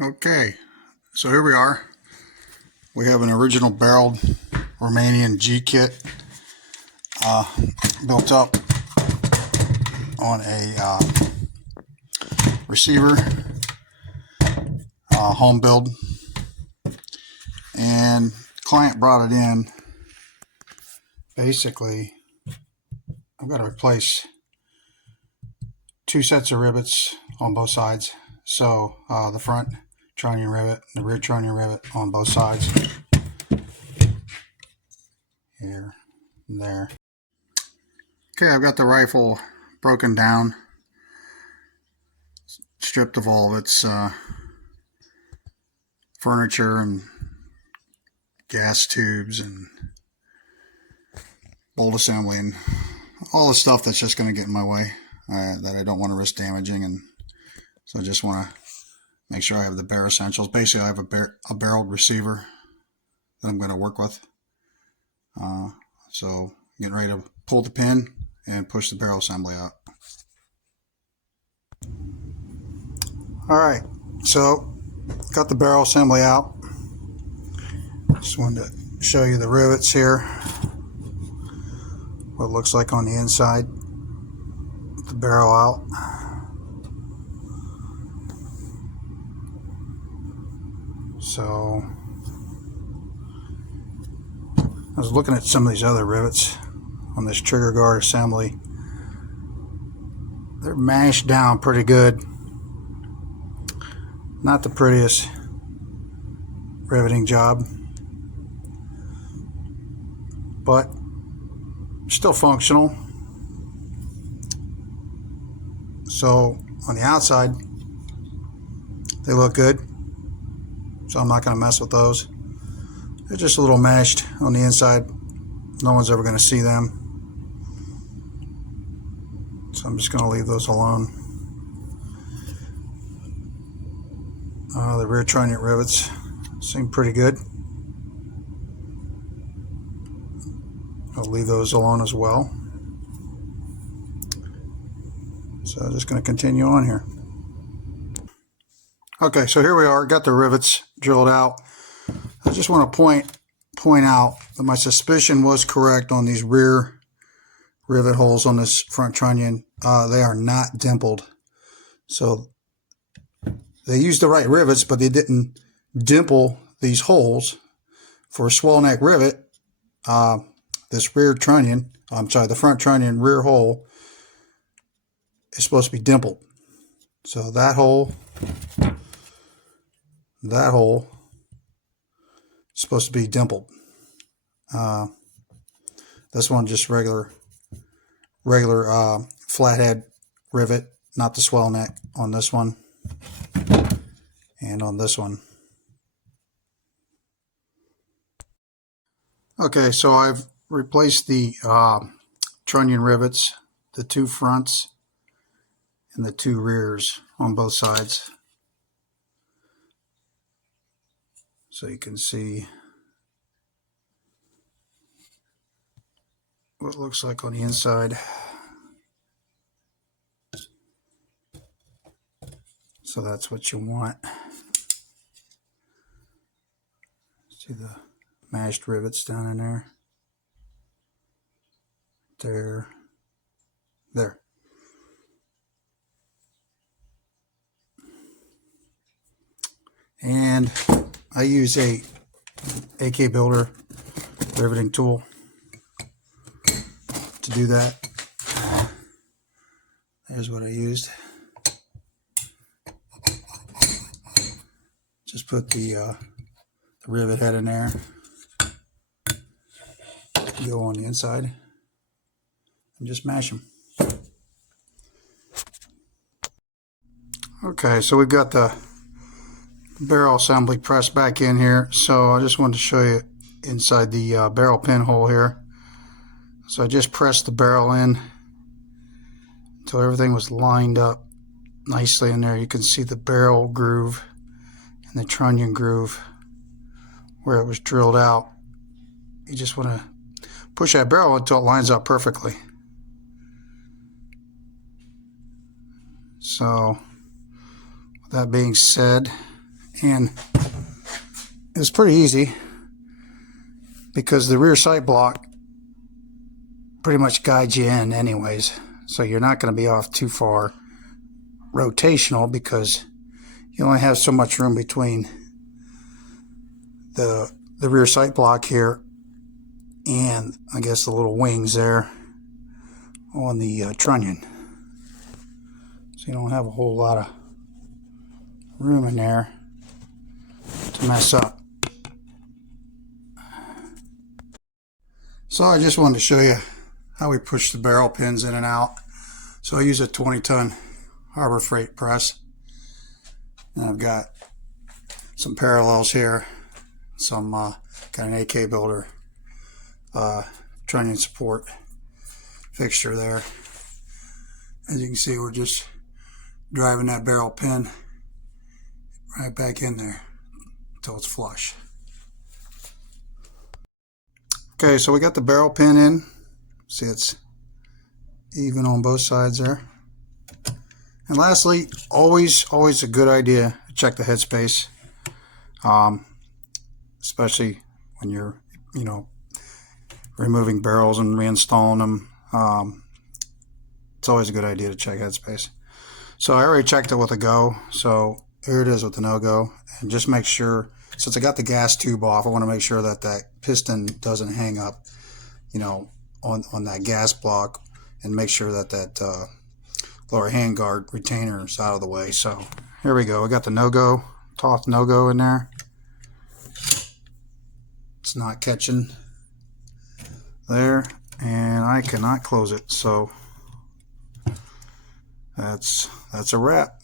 Okay, so here we are. We have an original barreled Romanian G kit built up on a receiver, home build, and client brought it in. Basically, I've got to replace 2 sets of rivets on both sides. So the front trunnion rivet, the rear trunnion rivet on both sides. Here and there. Okay, I've got the rifle broken down, stripped of all of its furniture and gas tubes and bolt assembly and all the stuff that's just going to get in my way that I don't want to risk damaging. And so I just want to make sure I have the bare essentials. Basically, I have a barreled receiver that I'm going to work with. So getting ready to pull the pin and push the barrel assembly out. Alright, so got the barrel assembly out. Just wanted to show you the rivets here. What it looks like on the inside. The barrel out. So I was looking at some of these other rivets on this trigger guard assembly. They're mashed down pretty good. Not the prettiest riveting job, but still functional. So on the outside they look good, so I'm not going to mess with those. They're just a little mashed on the inside. No one's ever going to see them, so I'm just going to leave those alone. The rear trunnion rivets seem pretty good. I'll leave those alone as well. So I'm just going to continue on here. Okay, so here we are. Got the rivets drilled out. I just want to point out that my suspicion was correct on these rear rivet holes on this front trunnion. They are not dimpled. So they used the right rivets, but they didn't dimple these holes. For a swell neck rivet, this rear trunnion, the front trunnion rear hole is supposed to be dimpled. So that hole is supposed to be dimpled. This one just regular flathead rivet, not the swell neck on this one and on this one. Okay, so I've replaced the trunnion rivets, the 2 fronts and the 2 rears on both sides. So you can see what it looks like on the inside. So that's what you want. See the mashed rivets down in there. There. And I use a AK builder riveting tool to do that. There's what I used. Just put the rivet head in there. Go on the inside and just mash them. Okay, so we've got the barrel assembly pressed back in here. So I just wanted to show you inside the barrel pinhole here. So I just pressed the barrel in until everything was lined up nicely in there. You can see the barrel groove and the trunnion groove where it was drilled out. You just want to push that barrel until it lines up perfectly. So with that being said, And it's pretty easy because the rear sight block pretty much guides you in anyways. So you're not going to be off too far rotational because you only have so much room between the rear sight block here and I guess the little wings there on the trunnion. So you don't have a whole lot of room in there to mess up. So I just wanted to show you how we push the barrel pins in and out. So I use a 20-ton Harbor Freight press. And I've got some parallels here. Some got an AK builder trunnion support fixture there. As you can see, we're just driving that barrel pin right back in there until it's flush. Okay, so we got the barrel pin in. See, it's even on both sides there. And lastly, always a good idea to check the headspace, especially when you're, removing barrels and reinstalling them. It's always a good idea to check headspace. So I already checked it with a go. So here it is with the no-go. And just make sure, since I got the gas tube off, I want to make sure that that piston doesn't hang up, on that gas block, and make sure that that lower handguard retainer is out of the way. So here we go. We got the no-go, Toth no-go in there. It's not catching there, and I cannot close it. So that's a wrap.